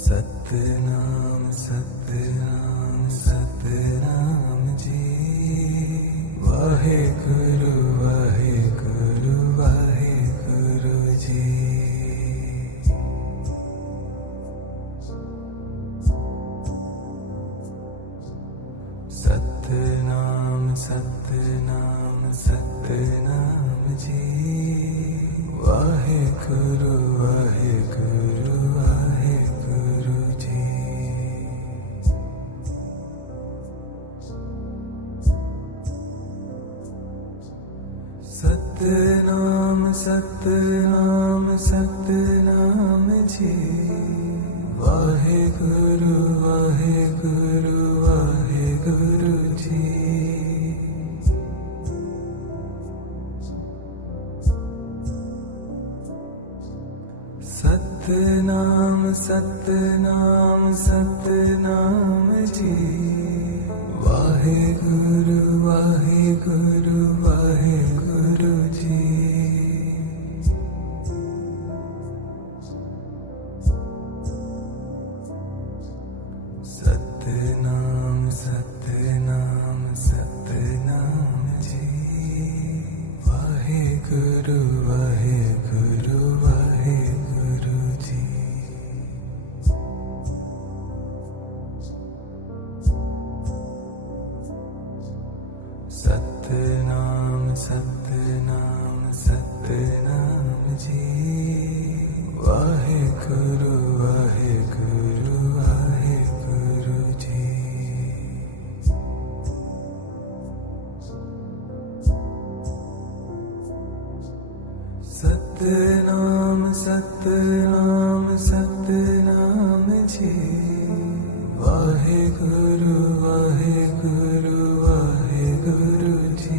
सतनाम सतनाम सतनाम जी, वाहेगुरु वाहेगुरु वाहेगुरु जी। सतनाम सतनाम सतनाम जी, वाहेगुरु वाहेगुरु वाहेगुरु जी। सतनाम सतनाम सतनाम जी, वाहेगुरु वाहेगुरु वाहेगुरु जी। सतनाम सतनाम सतनाम जी, वाहेगुरु वाहेगुरु वाहेगुरु जी। सतनाम सतनाम सतनाम जी, वाहेगुरु वाहेगुरु वाहेगुरु जी। सतनाम सतनाम सतनाम जी, वाहेगुरु वाहेगुरु वाहेगुरु जी। सतनाम सतनाम सतनाम जी, वाहेगुरु वाहेगुरु वाहेगुरु जी।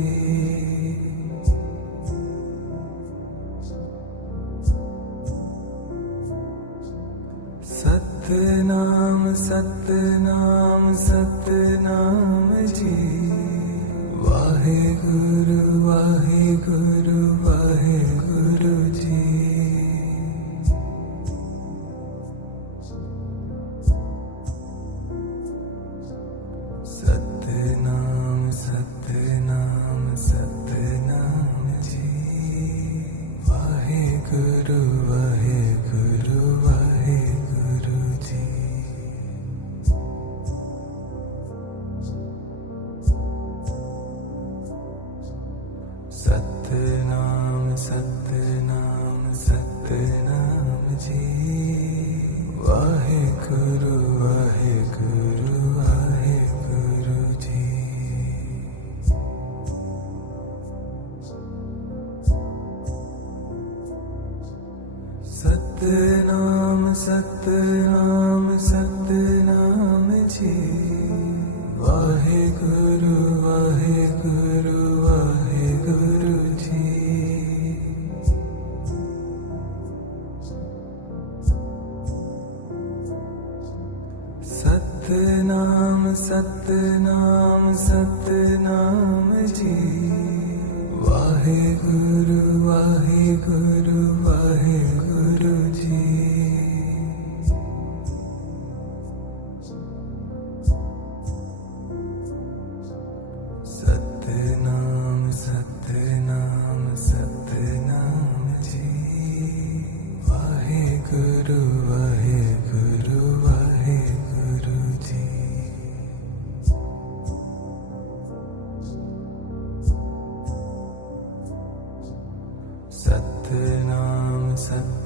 सतनाम सतनाम सतनाम जी, वाहेगुरु वाहेगुरु वाहेगुरु जी। सतनाम सतनाम सतनाम जी, वाहेगुरु वाहेगुरु वाहेगुरु जी। सतनाम सतनाम सतनाम जी, वाहेगुरु वाहेगुरु वाहेगुरु जी। सतनाम सतनाम सतनाम जी, वाहेगुरु वाहेगुरु वाहेगुरु जी। सतनाम सतनाम सतनाम जी, वाहेगुरु वाहेगुरु वाहेगुरु जी। सतनाम सतनाम सतनाम जी, वाहेगुरु वाहेगुरु वाहेगुरु जी। सतनाम सत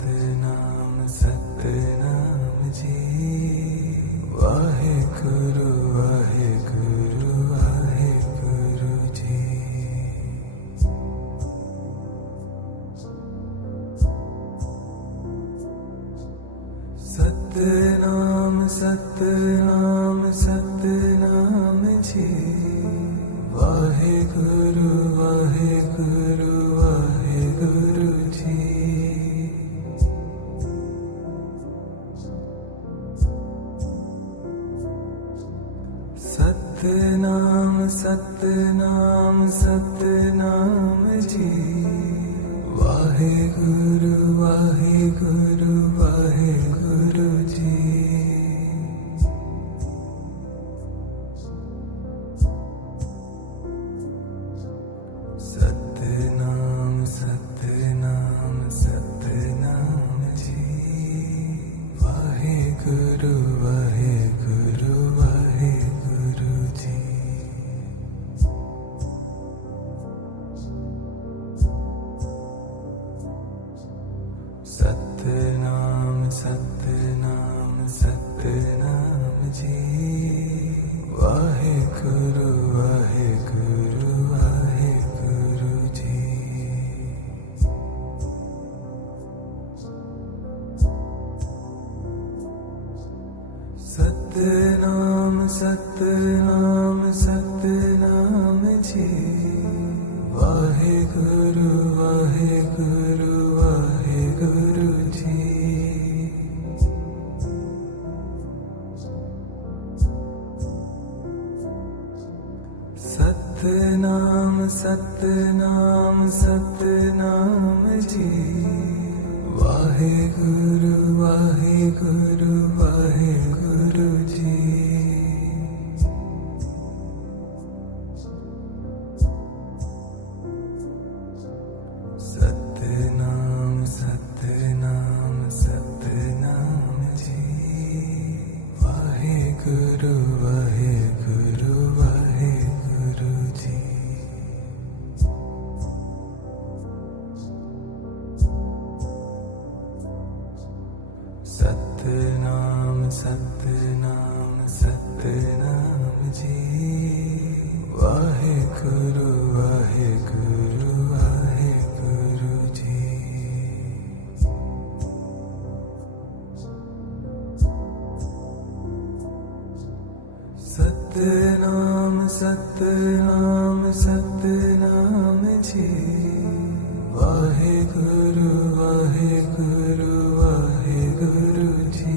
सतनाम सतनाम जी। वाहेगुरु वाहेगुरु वाहेगुरु जी। सतनाम सतनाम सतनाम जी। वाहेगुरु वाहेगुरु वाहेगुरु जी। सतनाम सतनाम सतनाम जी। वाहेगुरु वाहेगुरु वाहेगुरु जी। सतनाम सतनाम सतनाम जी। वाहेगुरु वाहेगुरु वाहेगुरु जी। सतनाम सतनाम सतनाम जी। वाहेगुरु वाहेगुरु वाहेगुरु जी। सतनाम सतनाम सतनाम जी। वाहेगुरु वाहेगुरु वाहेगुरु जी। सतनाम सतनाम सतनाम जी। वाहेगुरु वाहेगुरु वाहेगुरु जी। सतनाम सतनाम सतनाम जी। वाहेगुरु वाहेगुरु वाहेगुरु जी। सतनाम सतनाम सतनाम जी। वाहेगुरु वाहेगुरु वाहेगुरु जी।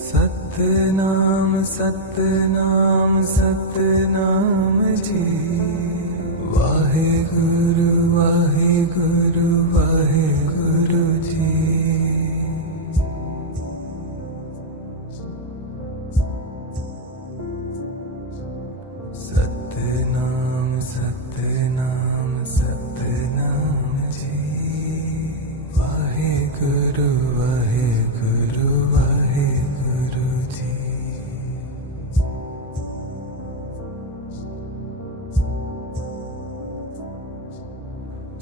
सतनाम सतनाम सतनाम जी। वाहेगुरु वाहेगुरु वाहेगुरु जी। सतनाम सतनाम सतनाम जी। वाहेगुरु वाहेगुरु वाहेगुरु जी।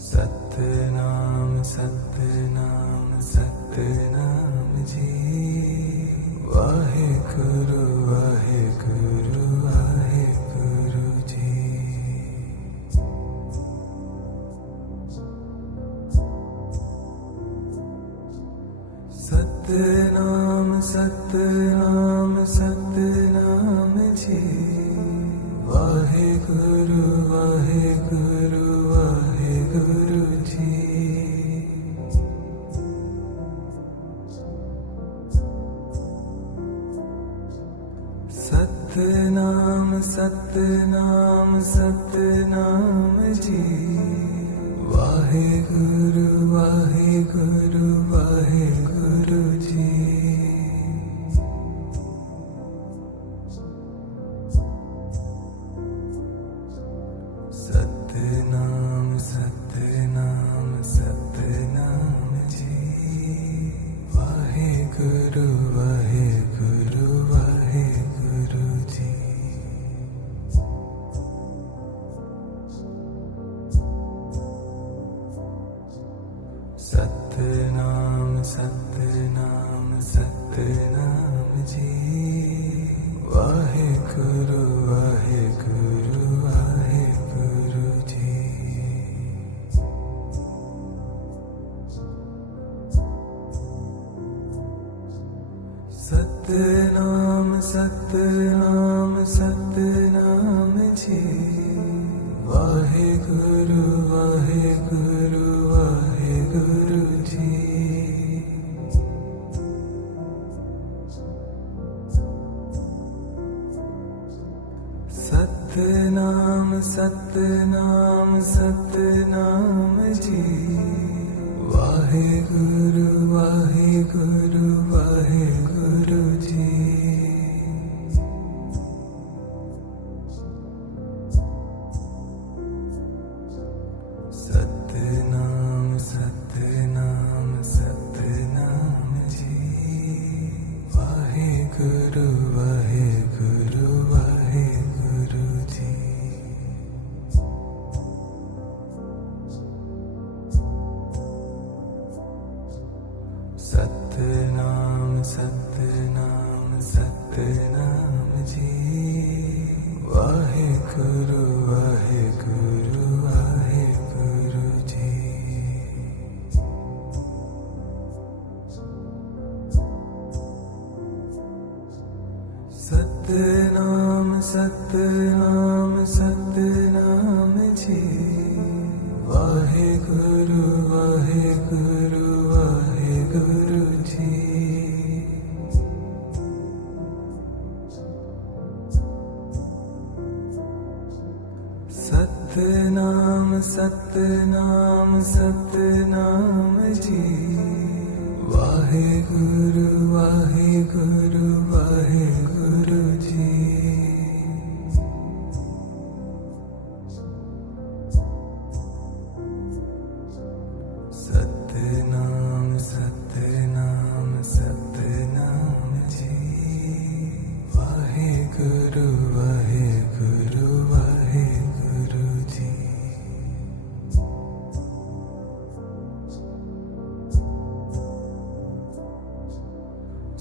सतनाम सतनाम सतनाम जी। वाहेगुरु वाहेगुरु वाहेगुरु जी। सतनाम सतनाम सतनाम जी। वाहेगुरु वाहेगुरु वाहेगुरु जी। सतनाम सतनाम सतनाम जी। वाहेगुरु वाहेगुरु वाहेगुरु जी। सतनाम सतनाम सतनाम जी। वाहेगुरु वाहेगुरु वाहेगुरु जी। सतनाम सतनाम सतनाम जी। वाहेगुरु वाहेगुरु वाहेगुरु जी। सतनाम सतनाम सतनाम जी। वाहेगुरु वाहेगुरु वाहेगुरु जी। सतनाम सतनाम सतनाम जी। वाहेगुरु वाहेगुरु वाहेगुरु जी। सतनाम सतनाम सतनाम जी। वाहेगुरु वाहेगुरु वाहेगुरु जी। सतनाम सतनाम सतनाम जी। वाहेगुरु वाहेगुरु वाहेगुरु जी। सतनाम सतनाम सतनाम जी। वाहेगुरु वाहेगुरु वाहेगुरु जी। सतनाम सतनाम सतनाम जी। वाहेगुरु वाहेगुरु वाहेगुरु जी। सतनाम सतनाम सतनाम जी। वाहेगुरु वाहेगुरु वाहेगुरु जी।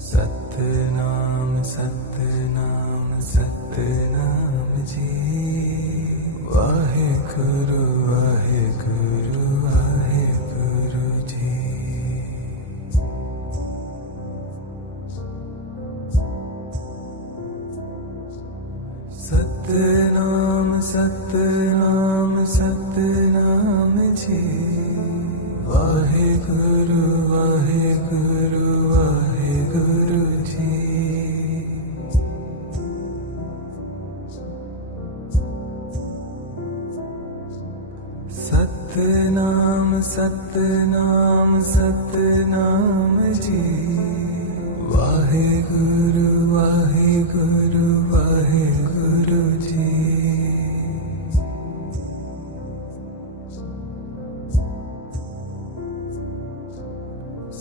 सतनाम सतनाम सतनाम जी। वाहेगुरु वाहेगुरु वाहेगुरु जी। सतनाम सतनाम सतनाम जी। वाहेगुरु वाहेगुरु वाहेगुरु जी। सतनाम सतनाम सतनाम जी। वाहेगुरु वाहेगुरु वाहेगुरु जी।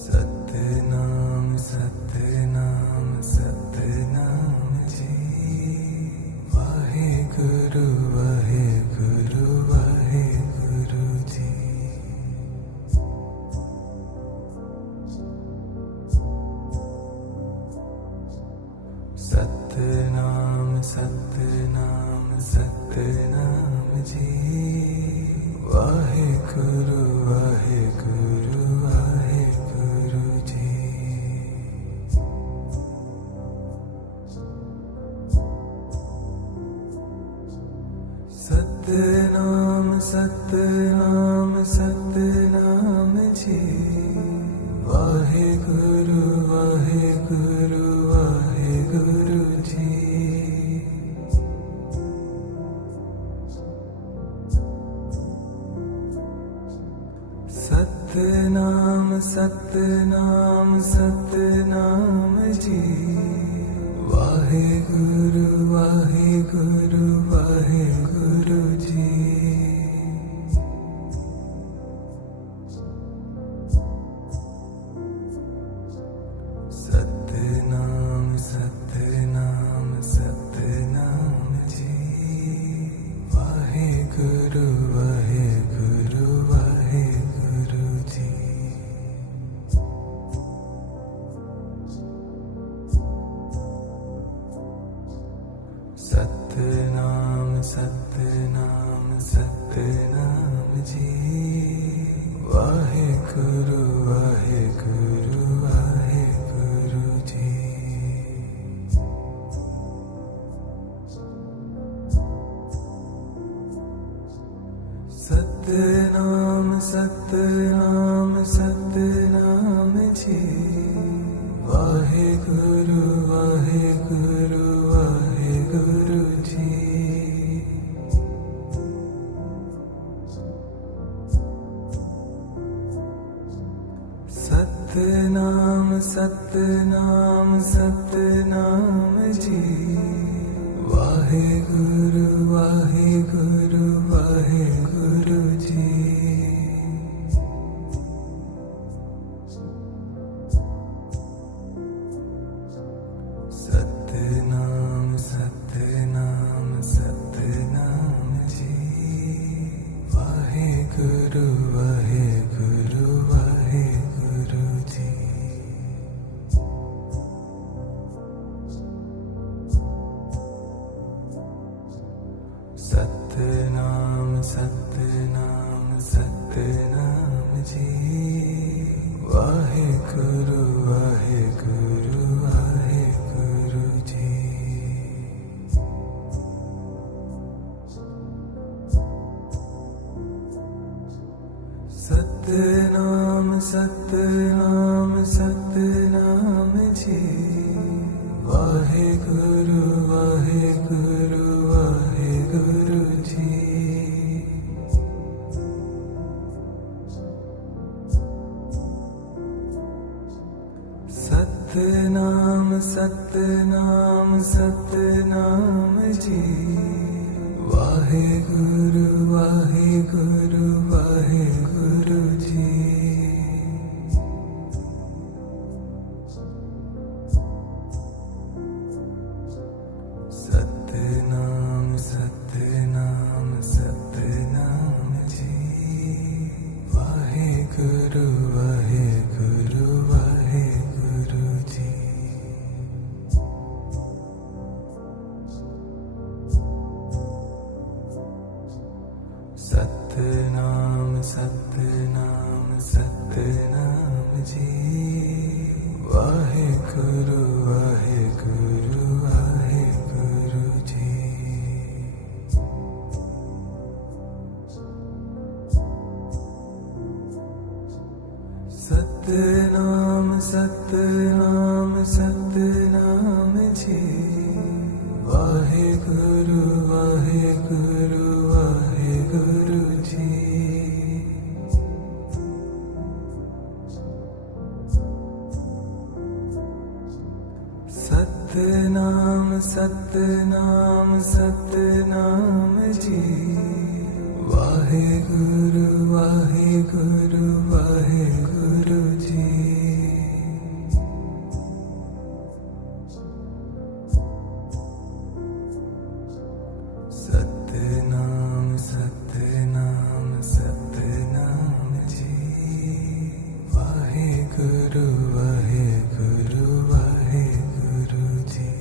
सतनाम सतनाम सतनाम जी। वाहेगुरु वाहेगुरु वाहेगुरु जी। सतनाम सतनाम सतनाम जी। वाहेगुरु वाहेगुरु वाहेगुरु जी। सतनाम सतनाम सतनाम जी। वाहेगुरु वाहेगुरु वाहेगुरु जी। सतनाम सतनाम सतनाम जी। वाहेगुरु वाहेगुरु वाहेगुरु जी। सतनाम सतनाम सतनाम जी। वाहेगुरु वाहेगुरु वाहेगुरु जी। सतनाम सत सतनाम सतनाम जी। वाहेगुरु वाहेगुरु वाहेगुरु जी। सतनाम सतनाम सतनाम जी। वाहेगुरु वाहेगुरु वाहेगुरु जी। सतनाम सतनाम सतनाम जी। वाहेगुरु वाहेगुरु वाहेगुरु जी। सतनाम सतनाम सतनाम जी। वाहेगुरु वाहेगुरु वाहेगुरु जी। सतनाम सतनाम सतनाम जी। वाहेगुरु वाहेगुरु वाहेगुरु जी। सतनाम सतनाम सतनाम जी। वाहेगुरु वाहेगुरु वाहेगुरु जी। सतनाम सतनाम सतनाम जी। वाहेगुरु वाहेगुरु वाहेगुरु जी। सतनाम सतनाम सतनाम जी। वाहेगुरु वाहेगुरु वाहेगुरु जी। सतनाम सतनाम सतनाम जी। वाहेगुरु वाहेगुरु वाहेगुरु जी। सतनाम सतनाम सतनाम जी। वाहेगुरु वाहेगुरु वाहेगुरु जी। सतनाम सतनाम सतनाम जी। वाहेगुरु वाहेगुरु वाहेगुरु जी।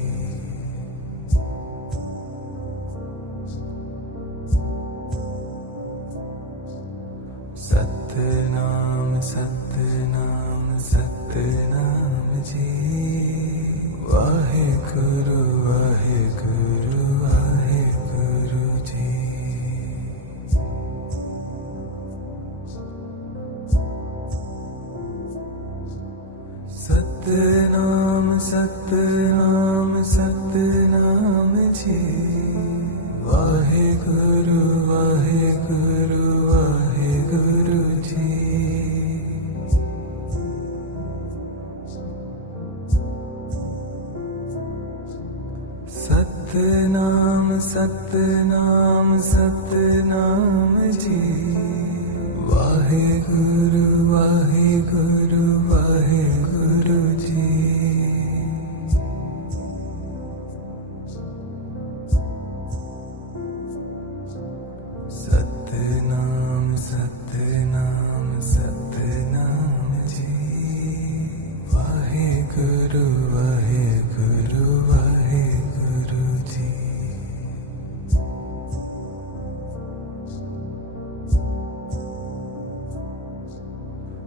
सतनाम सतनाम सतनाम जी। वाहेगुरु वाहेगुरु वाहेगुरु जी। सतनाम सतनाम सतनाम जी। वाहेगुरु वाहेगुरु वाहेगुरु जी। सतनाम सतनाम सतनाम जी। वाहेगुरु वाहेगुरु वाहेगुरु जी। सतनाम सतनाम सतनाम जी। वाहेगुरु वाहेगुरु वाहेगुरु जी।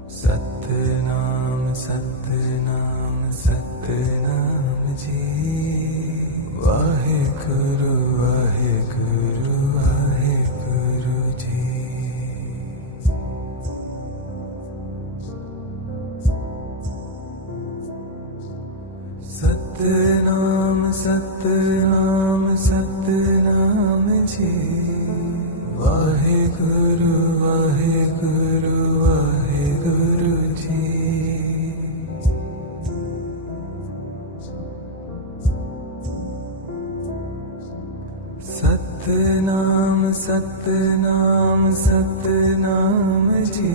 सतनाम सतनाम सतनाम जी। वाहेगुरु वाहेगुरु वाहेगुरु जी। सतनाम सतनाम सतनाम जी। वाहेगुरु वाहेगुरु वाहेगुरु जी। सतनाम सतनाम सतनाम जी।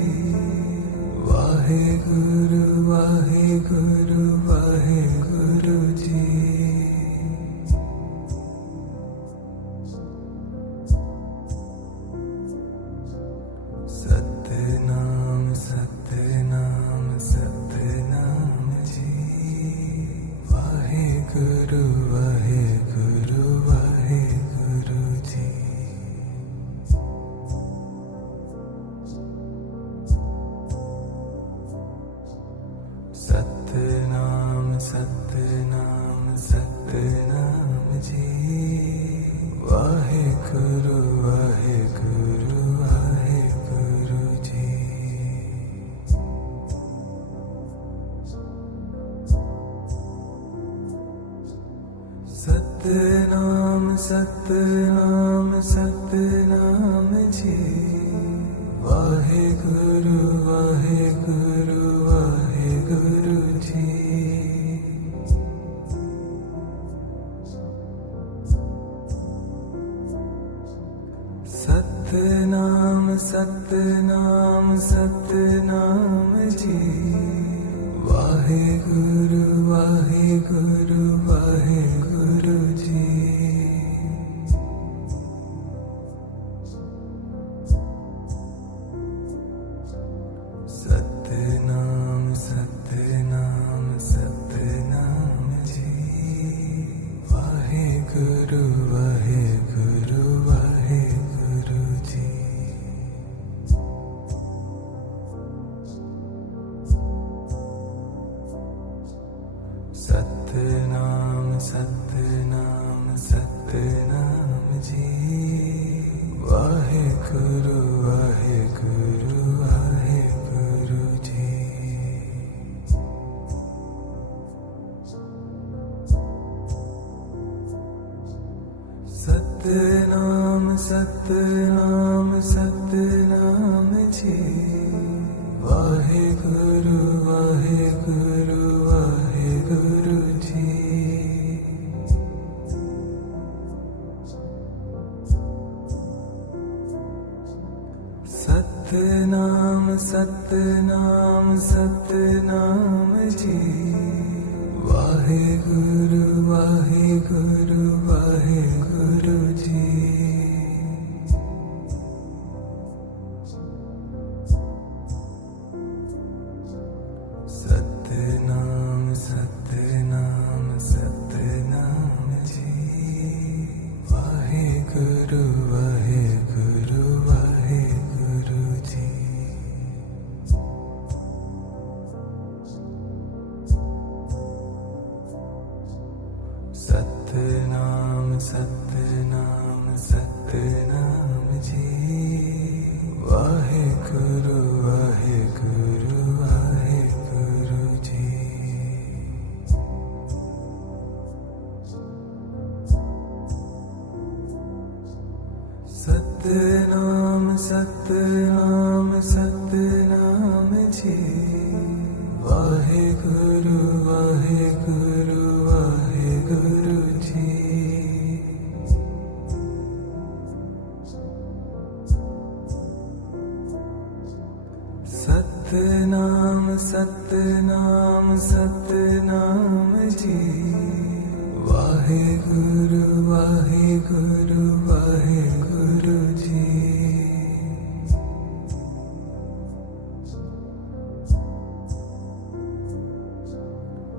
वाहेगुरु वाहेगुरु वाहेगुरु जी। सतनाम सतनाम सतनाम जी। वाहेगुरु वाहेगुरु वाहेगुरु जी। सतनाम सतनाम सतनाम जी। वाहेगुरु वाहेगुरु वाहेगुरु जी। सतनाम सतनाम सतनाम जी। वाहेगुरु वाहेगुरु वाहेगुरु जी। सतनाम सतनाम सतनाम जी। वाहेगुरु वाहेगुरु वाहेगुरु जी। सतनाम सतनाम सतनाम जी। वाहेगुरु वाहेगुरु वाहेगुरु जी। सतनाम सतनाम सतनाम जी। वाहेगुरु वाहेगुरु वाहेगुरु जी। सतनाम सतनाम सतनाम जी। वाहेगुरु वाहेगुरु वाहेगुरु जी। सतनाम सतनाम सतनाम जी। वाहेगुरु वाहेगुरु वाहेगुरु जी। सतनाम सतनाम सतनाम जी। वाहेगुरु वाहेगुरु वाहेगुरु जी। सतनाम सतनाम सतनाम जी। वाहेगुरु वाहेगुरु वाहेगुरु जी। सतनाम सतनाम सतनाम जी। वाहेगुरु वाहेगुरु वाहेगुरु जी। सतनाम सतनाम सतनाम जी। वाहेगुरु वाहेगुरु वाहेगुरु जी।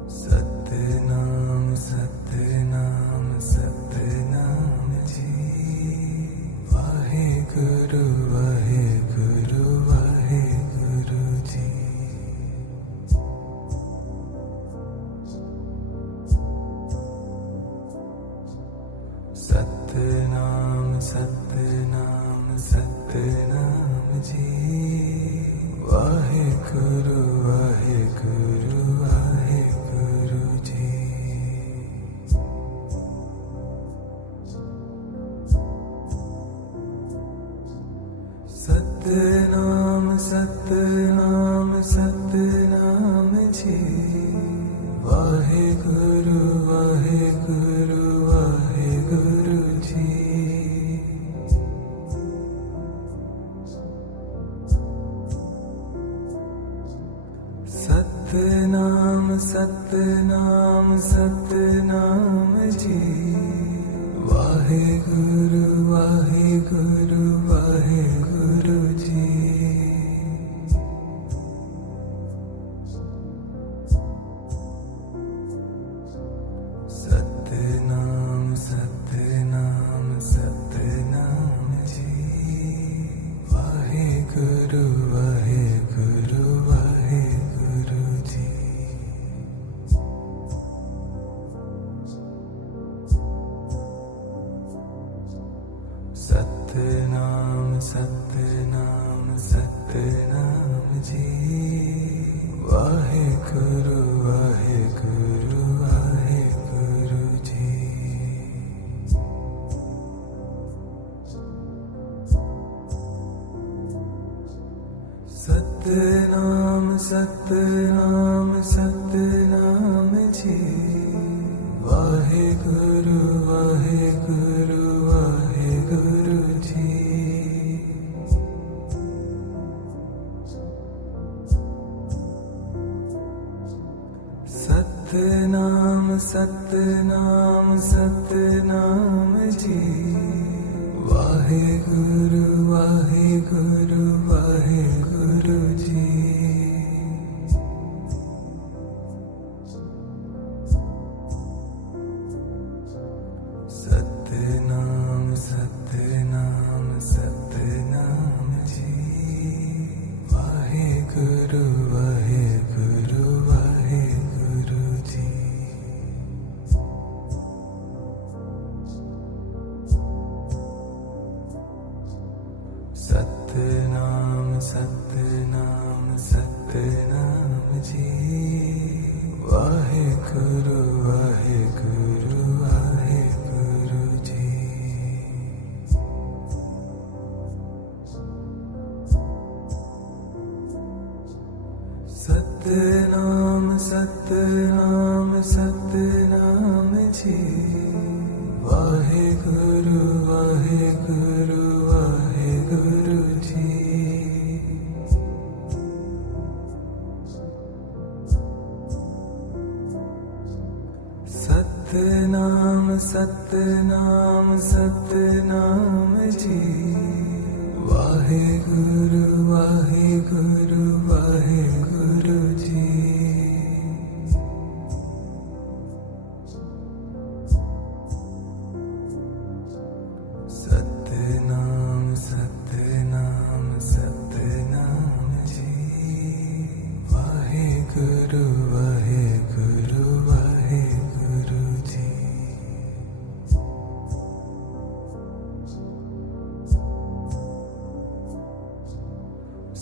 सतनाम सतनाम सतनाम जी। वाहेगुरु वाहेगुरु वाहेगुरु जी। सतनाम सत सतनाम सतनाम जी। वाहेगुरु वाहेगुरु वाहेगुरु जी। सतनाम सतनाम सतनाम जी। वाहेगुरु वाहेगुरु वाहेगुरु जी। सतनाम सतनाम सतनाम जी। वाहेगुरु वाहेगुरु वाहेगुरु जी। सतनाम सतनाम सतनाम जी। वाहेगुरु वाहेगुरु वाहेगुरु जी। सतनाम सतनाम सतनाम जी। वाहेगुरु वाहेगुरु वाहेगुरु जी। सतनाम सतनाम सतनाम जी। वाहेगुरु वाहेगुरु वाहेगुरु जी। सतनाम सतनाम सतनाम जी। वाहेगुरु वाहेगुरु वाहेगुरु जी। सतनाम सतनाम सतनाम जी। वाहेगुरु वाहेगुरु वाहेगुरु जी। सतनाम सतनाम सतनाम जी। वाहेगुरु वाहेगुरु वाहेगुरु जी। सतनाम सतनाम सतनाम जी। वाहेगुरु वाहेगुरु वाहेगुरु जी। सतनाम सतनाम सतनाम जी। वाहेगुरु वाहेगुरु वाहेगुरु जी।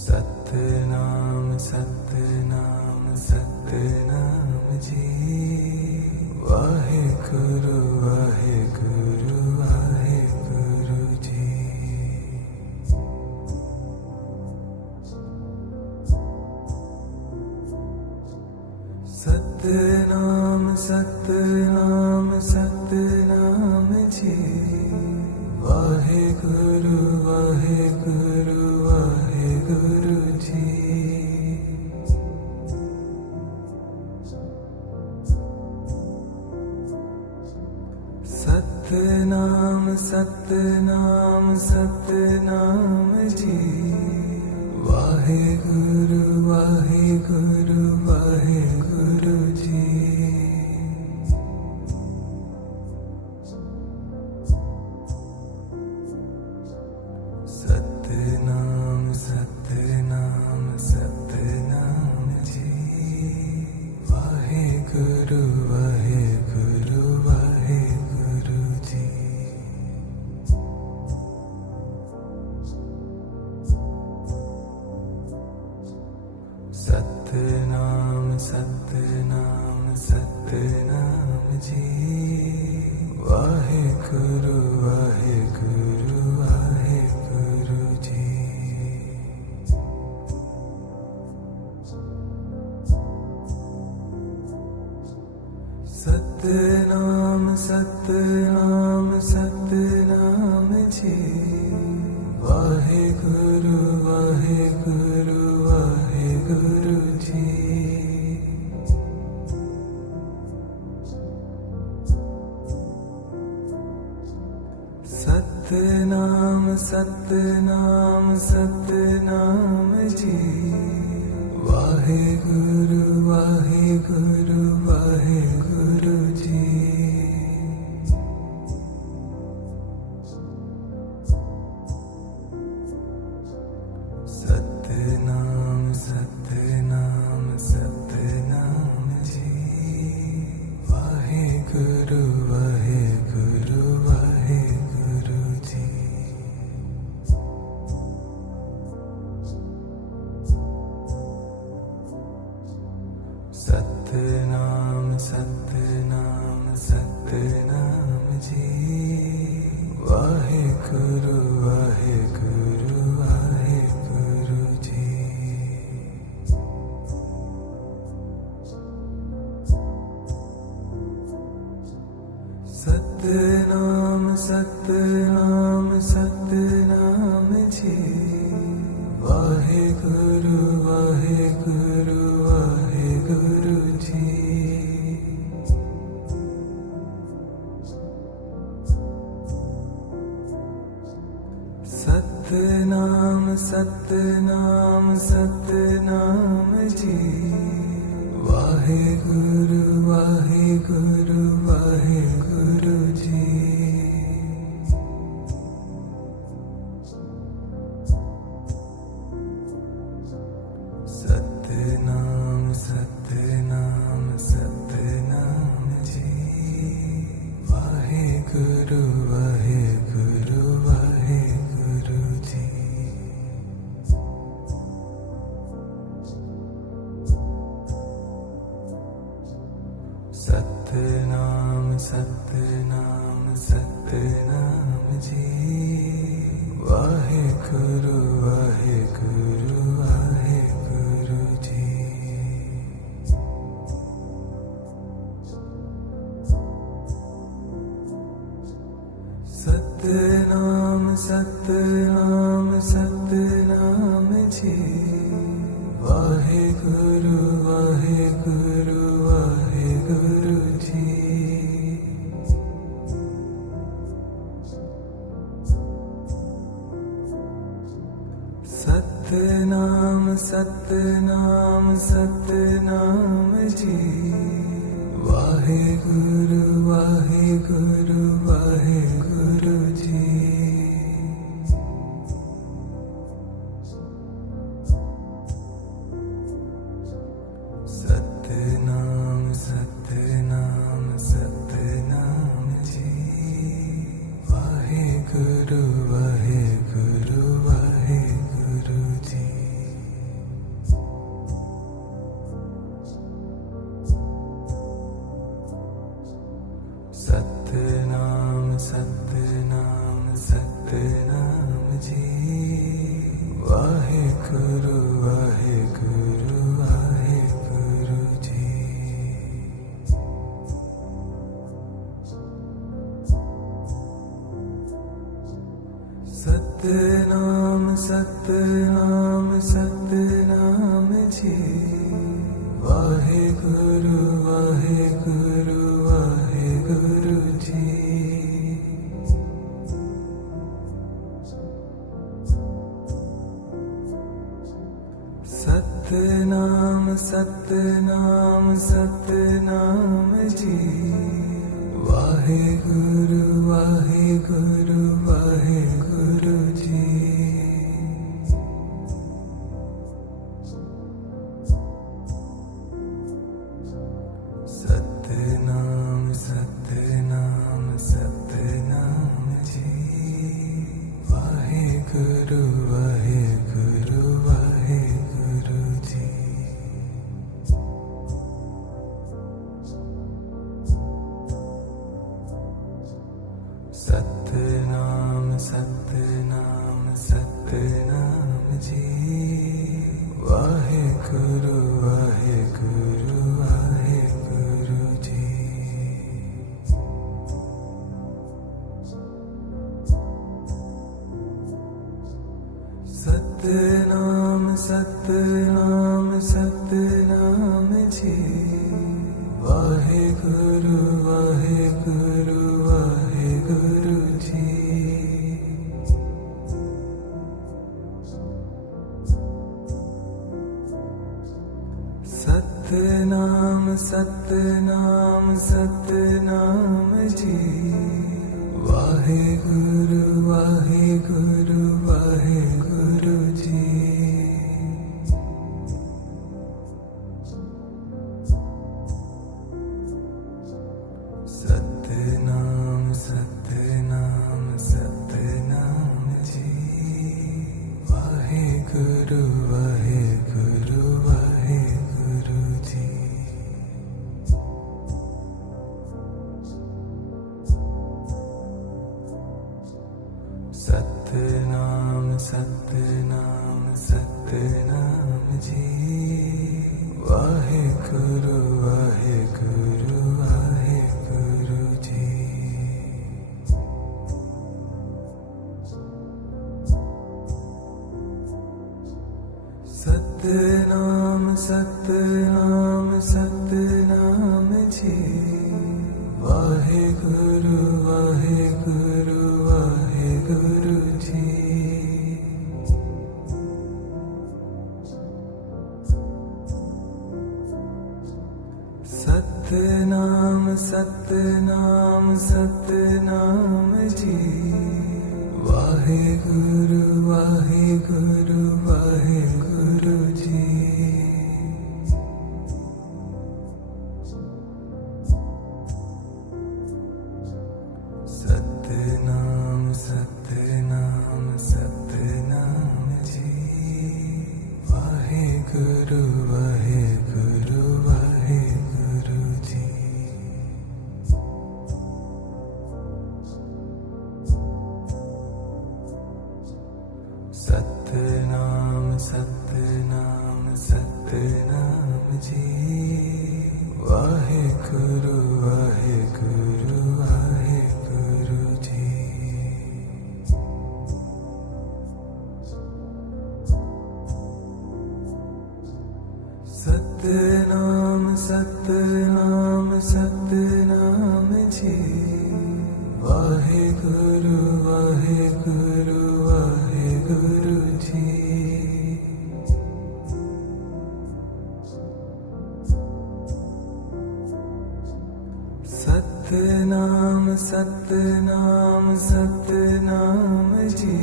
सतनाम सतनाम सतनाम जी। वाहेगुरु वाहेगुरु वाहेगुरु जी। सतनाम सतनाम सतनाम जी। वाहेगुरु वाहेगुरु वाहेगुरु जी। सतनाम सतनाम सतनाम जी। वाहेगुरु वाहेगुरु वाहेगुरु जी। सतनाम सतनाम सतनाम जी। वाहेगुरु वाहेगुरु वाहेगुरु जी। सतनाम सतनाम सतनाम जी। वाहेगुरु वाहेगुरु वाहेगुरु जी। सतनाम सतनाम सतनाम जी। वाहेगुरु वाहेगुरु वाहेगुरु जी। सतनाम सतनाम सतनाम जी। वाहेगुरु वाहेगुरु वाहेगुरु जी। सतनाम सतनाम सतनाम जी। वाहेगुरु वाहेगुरु वाहेगुरु जी। सतनाम सतनाम सतनाम जी। वाहेगुरु वाहेगुरु वाहेगुरु जी। सतनाम सतनाम सतनाम जी। वाहेगुरु वाहेगुरु वाहेगुरु जी। सतनाम सतनाम सतनाम जी। वाहेगुरु वाहेगुरु वाहेगुरु जी। सतनाम सतनाम सतनाम जी। वाहेगुरु वाहेगुरु वाहेगुरु जी। सतनाम सतनाम सतनाम जी। वाहेगुरु वाहेगुरु वाहेगुरु जी। सतनाम सतनाम सतनाम जी। वाहेगुरु वाहेगुरु वाहेगुरु जी। सतनाम सतनाम सतनाम जी। वाहेगुरु वाहेगुरु वाहेगुरु जी। सतनाम सतनाम सतनाम जी। वाहेगुरु वाहेगुरु वाहेगुरु जी। सतनाम सतनाम सतनाम जी। वाहेगुरु वाहेगुरु वाहेगुरु जी। सतनाम सतनाम सतनाम जी। वाहेगुरु वाहेगुरु वाहेगुरु जी। सतनाम सतनाम सतनाम जी। वाहेगुरु वाहेगुरु वाहेगुरु जी। सतनाम सतनाम सतनाम जी। वाहेगुरु वाहेगुरु वाहेगुरु जी। सतनाम सत सतनाम सतनाम सतनाम जी। वाहेगुरु वाहेगुरु वाहेगुरु जी। सतनाम सतनाम सतनाम जी। वाहेगुरु वाहेगुरु वाहेगुरु जी। सतनाम सतनाम सतनाम जी। वाहेगुरु वाहेगुरु वाहेगुरु जी। सतनाम सतनाम सतनाम जी। वाहेगुरु वाहेगुरु वाहेगुरु जी। सतनाम सतनाम सतनाम जी। वाहेगुरु वाहेगुरु वाहेगुरु जी। सतनाम सतनाम सतनाम जी। वाहेगुरु वाहेगुरु वाहेगुरु जी। सतनाम सतनाम सतनाम जी। वाहेगुरु वाहेगुरु वाहेगुरु जी। सतनाम सतनाम सतनाम जी। वाहेगुरु वाहेगुरु वाहेगुरु जी। सतनाम सतनाम सतनाम जी।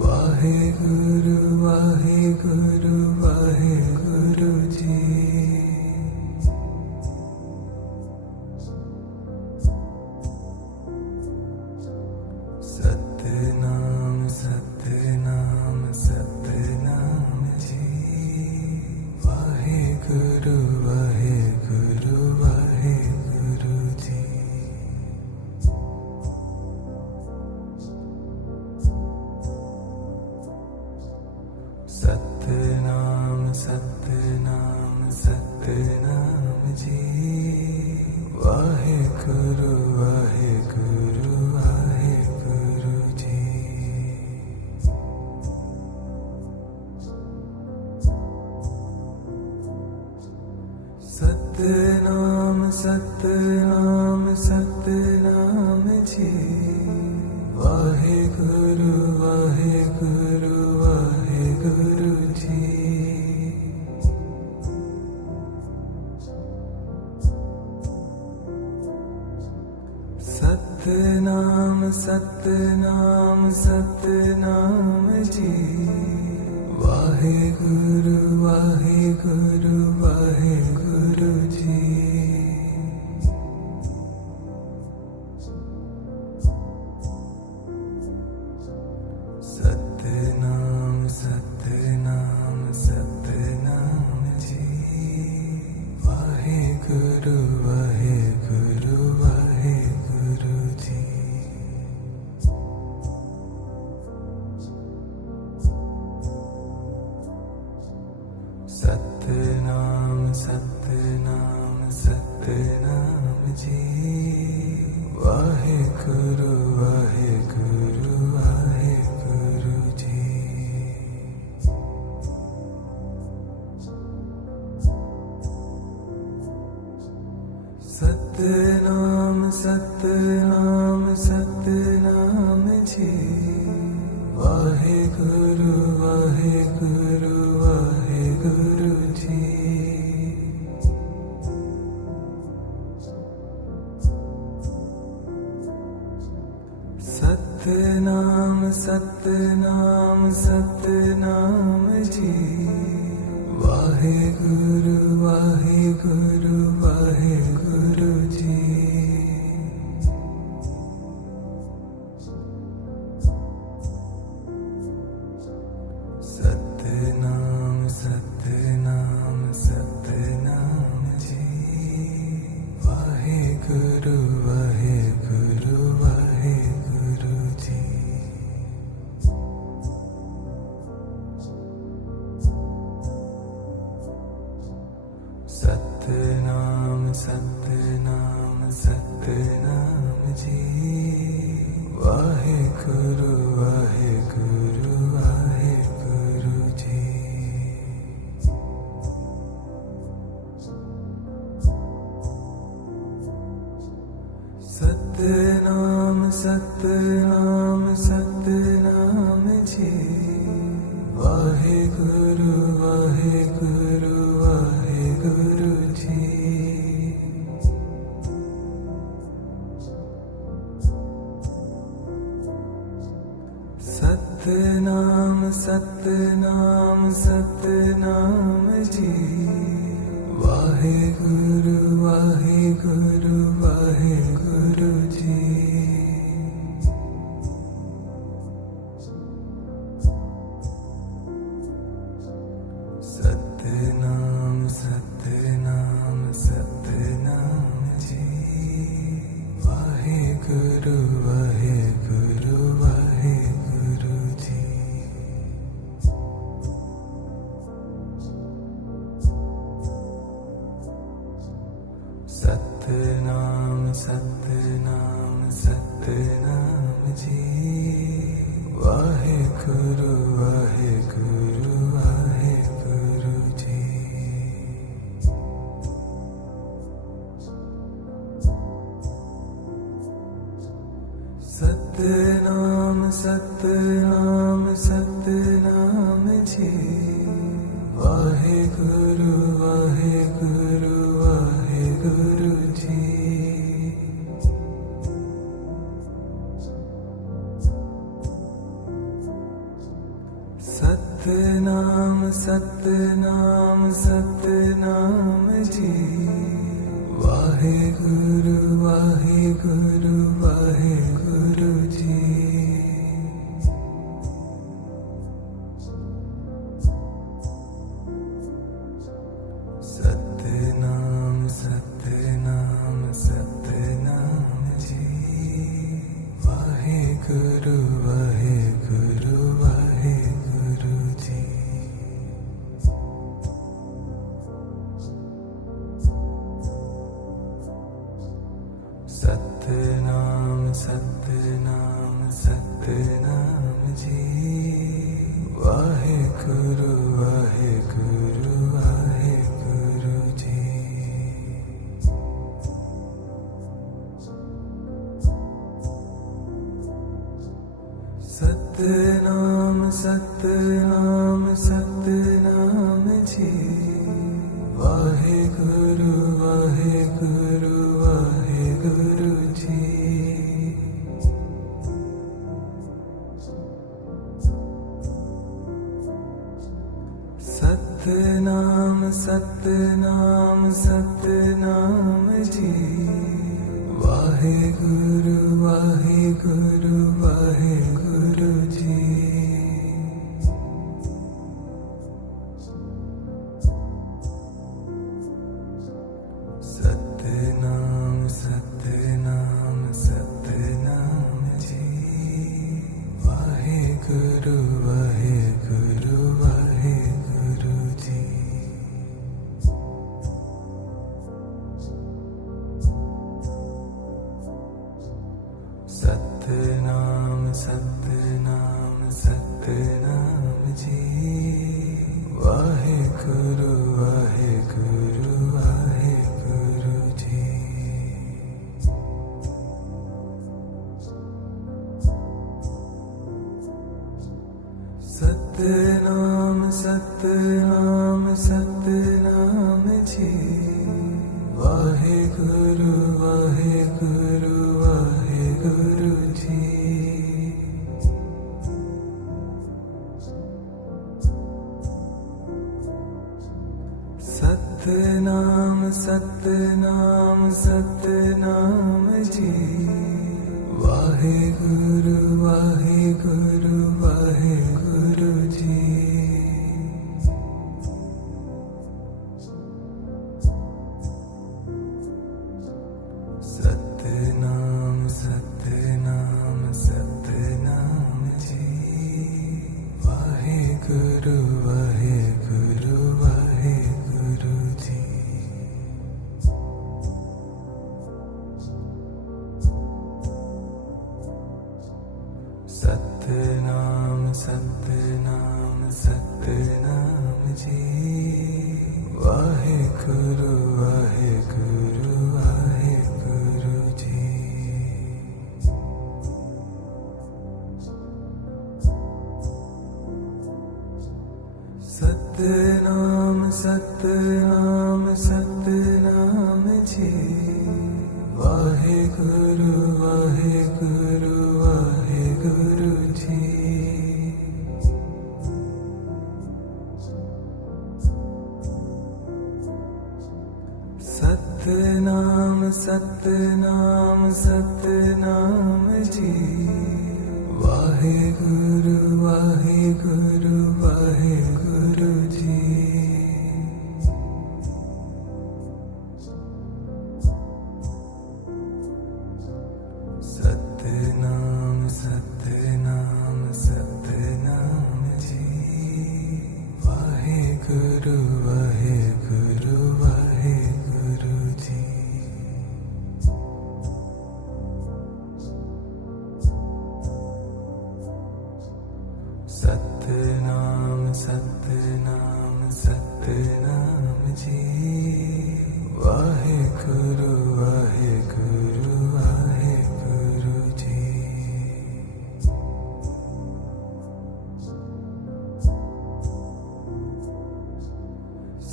वाहेगुरु वाहेगुरु वाहेगुरु जी। सतनाम सतनाम सतनाम जी। वाहेगुरु वाहेगुरु वाहेगुरु जी। सतनाम सतनाम सतनाम जी। वाहेगुरु वाहेगुरु वाहेगुरु जी। सतनाम सतनाम सतनाम जी। वाहेगुरु वाहेगुरु वाहेगुरु जी। सतनाम सतनाम सतनाम जी। वाहेगुरु वाहेगुरु वाहेगुरु जी। सतनाम सतनाम सतनाम जी। वाहेगुरु वाहेगुरु वाहेगुरु जी। सतनाम सतनाम सतनाम जी। वाहेगुरु वाहेगुरु वाहेगुरु जी। सतनाम सतनाम सतनाम जी। वाहेगुरु वाहेगुरु वाहेगुरु जी। सतनाम सतनाम जी। वाहेगुरु वाहेगुरु वाहेगुरु जी। सतनाम सतनाम सतनाम जी। वाहेगुरु वाहेगुरु वाहेगुरु जी। सतनाम सतनाम सतनाम जी। वाहेगुरु वाहेगुरु वाहेगुरु जी। सतनाम सतनाम सतनाम जी। वाहेगुरु वाहेगुरु वाहेगुरु जी। सतनाम सतनाम सतनाम जी। वाहेगुरु वाहेगुरु वाहेगुरु जी। सतनाम सतनाम सतनाम जी। वाहेगुरु वाहेगुरु वाहेगुरु जी। सतनाम सतनाम सतनाम जी। वाहेगुरु वाहेगुरु वाहेगुरु जी। सतनाम सतनाम सतनाम जी। वाहेगुरु वाहेगुरु वाहेगुरु जी। सतनाम सतनाम सतनाम जी। वाहेगुरु वाहेगुरु वाहेगुरु जी। सतनाम सतनाम सतनाम जी। वाहेगुरु वाहेगुरु वाहेगुरु जी। सतनाम सतनाम सतनाम जी। वाहेगुरु वाहेगुरु वाहेगुरु जी। सतनाम सतनाम सतनाम जी। वाहेगुरु वाहेगुरु वाहेगुरु जी। सतनाम सतनाम सतनाम जी। वाहेगुरु वाहेगुरु वाहेगुरु जी। सतनाम सतनाम सतनाम जी। वाहेगुरु वाहेगुरु वाहेगुरु जी। सतनाम सतनाम सतनाम जी। वाहेगुरु वाहेगुरु वाहेगुरु जी। सतनाम सतनाम सतनाम जी। वाहेगुरु वाहेगुरु वाहेगुरु जी। सतनाम सतनाम सतनाम जी। वाहेगुरु वाहेगुरु वाहेगुरु जी। सतनाम सतनाम सतनाम जी। वाहेगुरु वाहेगुरु वाहेगुरु जी। सतनाम सतनाम सतनाम जी। वाहेगुरु वाहेगुरु वाहेगुरु जी। सतनाम सतनाम सतनाम जी। वाहेगुरु वाहेगुरु वाहेगुरु जी। सतनाम सतनाम सतनाम जी। वाहेगुरु वाहेगुरु वाहेगुरु जी। सतनाम सतनाम सतनाम जी। वाहेगुरु वाहेगुरु वाहेगुरु जी। सतनाम सतनाम सतनाम जी। वाहेगुरु वाहेगुरु वाहेगुरु जी।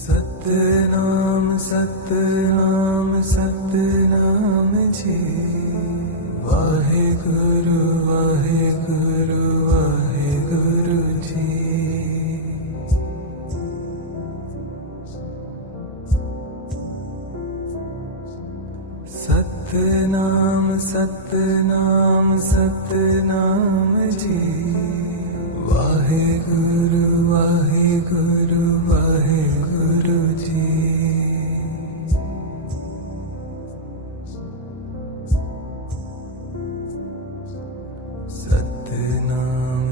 सतनाम सतनाम सतनाम जी। वाहेगुरु वाहेगुरु वाहेगुरु जी। सतनाम सतनाम सतनाम जी। वाहेगुरु वाहेगुरु वाहेगुरु जी। सतनाम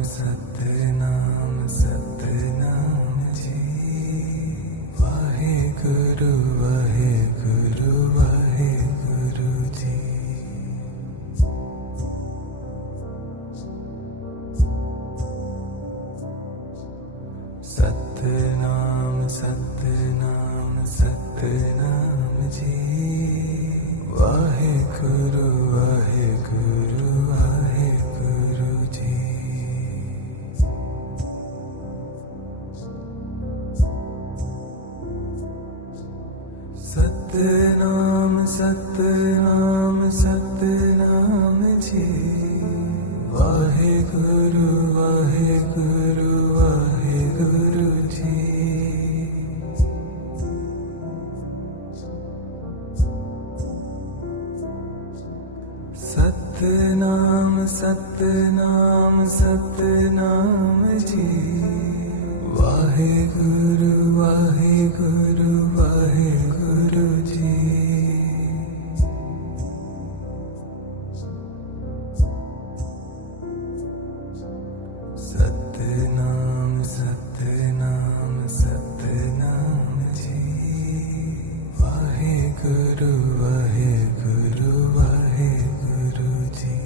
सतनाम सतनाम जी। वाहेगुरु वाहेगुरु वाहेगुरु जी। सतनाम सतनाम सतनाम जी। वाहेगुरु वाहेगुरु वाहेगुरु जी। सतनाम सतनाम सतनाम जी। वाहेगुरु वाहेगुरु वाहेगुरु जी। सतनाम सतनाम सतनाम जी। वाहेगुरु वाहेगुरु वाहेगुरु जी। सतनाम सतनाम सतनाम जी। वाहेगुरु वाहेगुरु वाहेगुरु जी।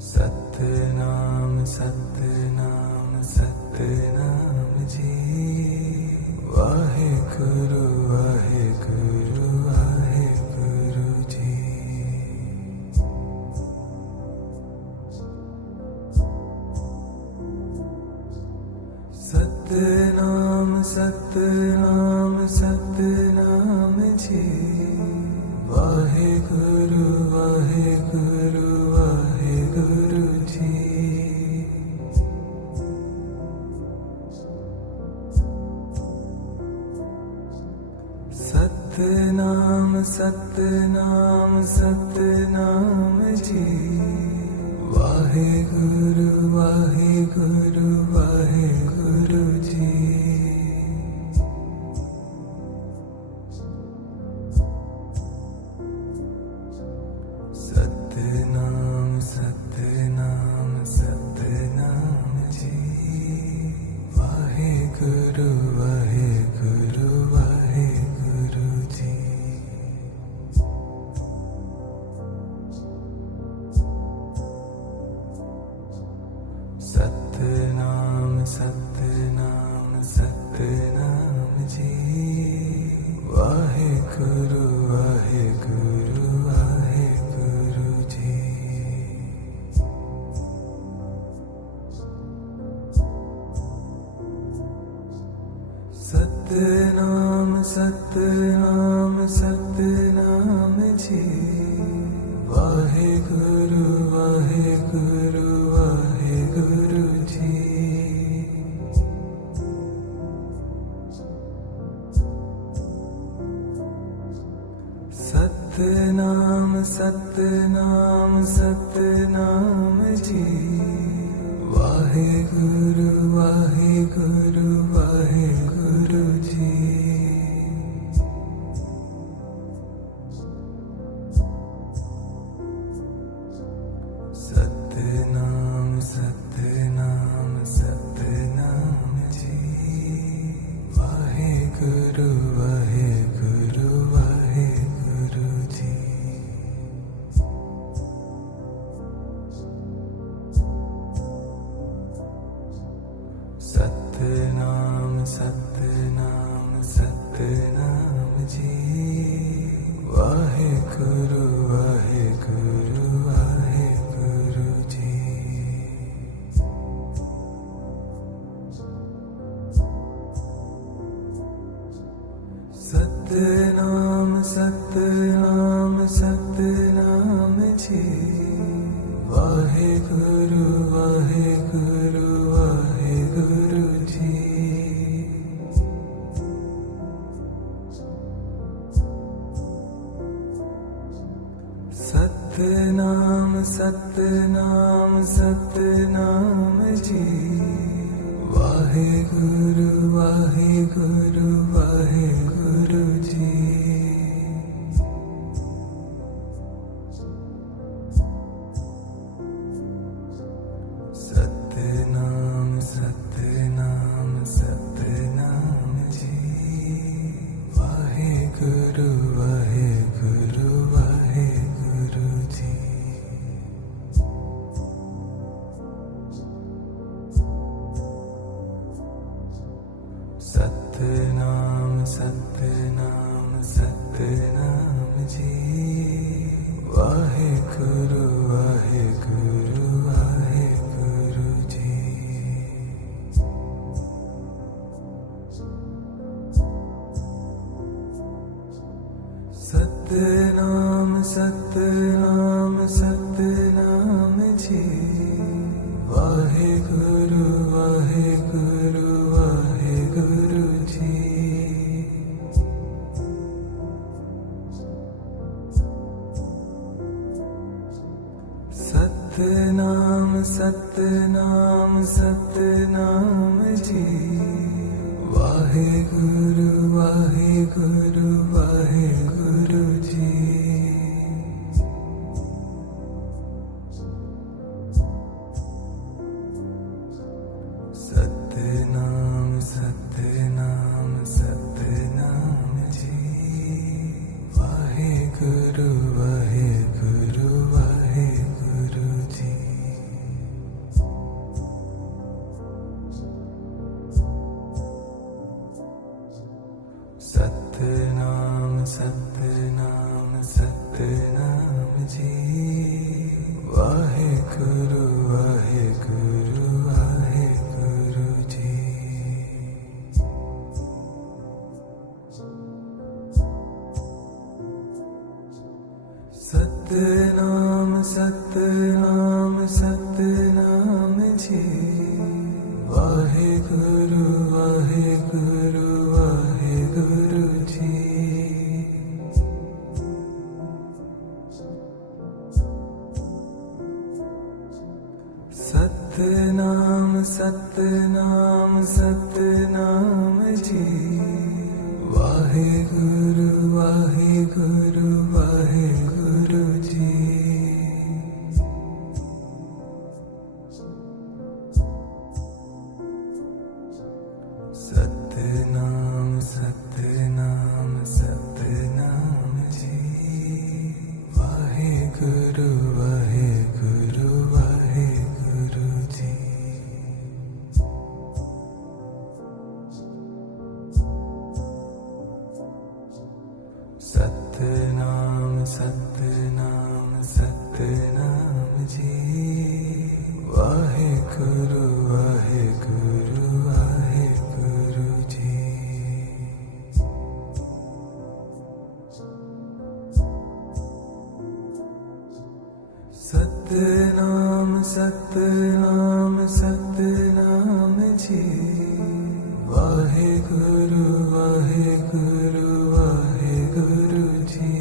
सतनाम सतनाम सतनाम जी। वाहेगुरु वाहेगुरु वाहेगुरु जी। सतनाम सतनाम सतनाम जी। वाहेगुरु वाहेगुरु वाहेगुरु जी। सतनाम सतनाम जी। वाहेगुरु वाहेगुरु वाहेगुरु जी। सतनाम सतनाम सतनाम जी। वाहेगुरु वाहेगुरु वाहेगुरु जी। सतनाम सतनाम सतनाम जी। वाहेगुरु वाहेगुरु वाहेगुरु जी। सतनाम सतनाम सतनाम जी। वाहेगुरु वाहेगुरु वाहेगुरु जी। सतनाम सतनाम सतनाम जी। वाहेगुरु वाहेगुरु वाहेगुरु जी। सतनाम सतनाम सतनाम जी। वाहेगुरु वाहेगुरु वाहेगुरु जी। सतनाम सतनाम सतनाम जी। वाहेगुरु वाहेगुरु वाहेगुरु जी। सतनाम सतनाम सतनाम जी। वाहेगुरु वाहेगुरु वाहेगुरु जी। सतनाम सतनाम सतनाम जी। वाहेगुरु वाहेगुरु वाहेगुरु जी। सतनाम सतनाम सतनाम जी। वाहेगुरु वाहेगुरु वाहेगुरु जी। सतनाम सतनाम सतनाम जी। वाहेगुरु वाहेगुरु वाहेगुरु जी। सतनाम सतनाम सतनाम जी। वाहेगुरु वाहेगुरु वाहेगुरु जी। सतनाम सतनाम सतनाम जी। वाहेगुरु वाहेगुरु वाहेगुरु जी। सतनाम सतनाम सतनाम जी। वाहेगुरु वाहेगुरु वाहेगुरु जी। सतनाम सतनाम सतनाम जी। वाहेगुरु वाहेगुरु वाहेगुरु जी। सतनाम सतनाम सतनाम जी। वाहेगुरु वाहेगुरु वाहेगुरु जी। सतनाम सतनाम सतनाम जी। वाहेगुरु वाहेगुरु वाहेगुरु जी। सतनाम सतनाम सतनाम जी। वाहेगुरु वाहेगुरु वाहेगुरु जी। सतनाम सतनाम सतनाम जी। वाहेगुरु वाहेगुरु वाहेगुरु जी। सतनाम सतनाम सतनाम जी। वाहेगुरु वाहेगुरु वाहेगुरु जी।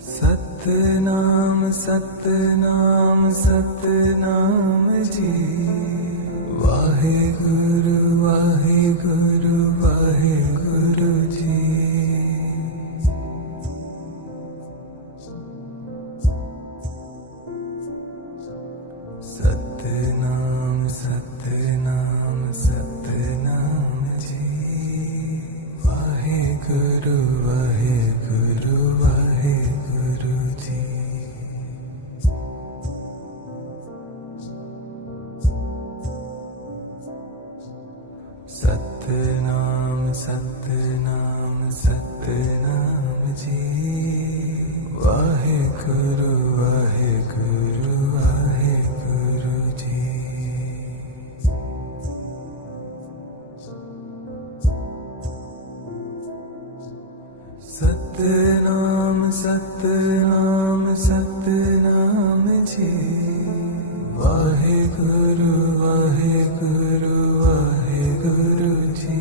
सतनाम सतनाम सतनाम जी। वाहेगुरु वाहेगुरु वाहेगुरु जी। सतनाम सतनाम सतनाम जी। वाहेगुरु वाहेगुरु वाहेगुरु जी। सतनाम सतनाम सतनाम जी। वाहेगुरु वाहेगुरु वाहेगुरु जी। सतनाम सतनाम सतनाम जी। वाहेगुरु वाहेगुरु वाहेगुरु जी।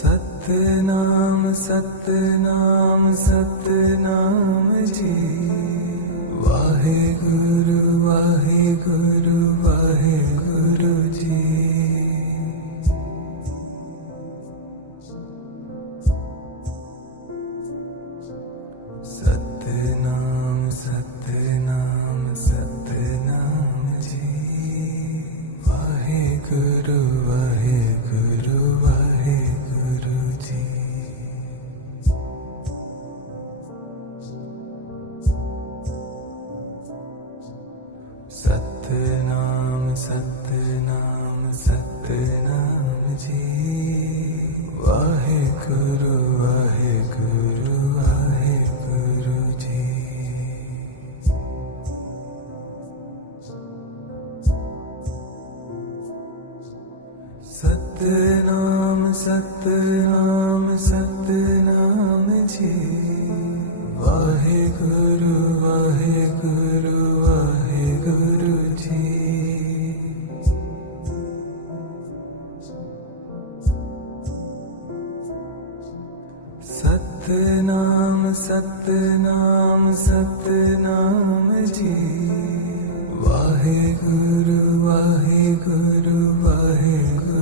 सतनाम सतनाम सतनाम जी। वाहेगुरु वाहेगुरु वाहेगुरु जी। सतनाम सतनाम सतनाम जी। वाहेगुरु वाहेगुरु वाहेगुरु जी। सतनाम सतनाम सतनाम जी। वाहेगुरु वाहेगुरु वाहेगुरु जी। सतनाम सतनाम सतनाम जी। वाहेगुरु वाहेगुरु वाहेगुरु जी। सतनाम सतनाम सतनाम जी। वाहेगुरु वाहेगुरु वाहेगुरु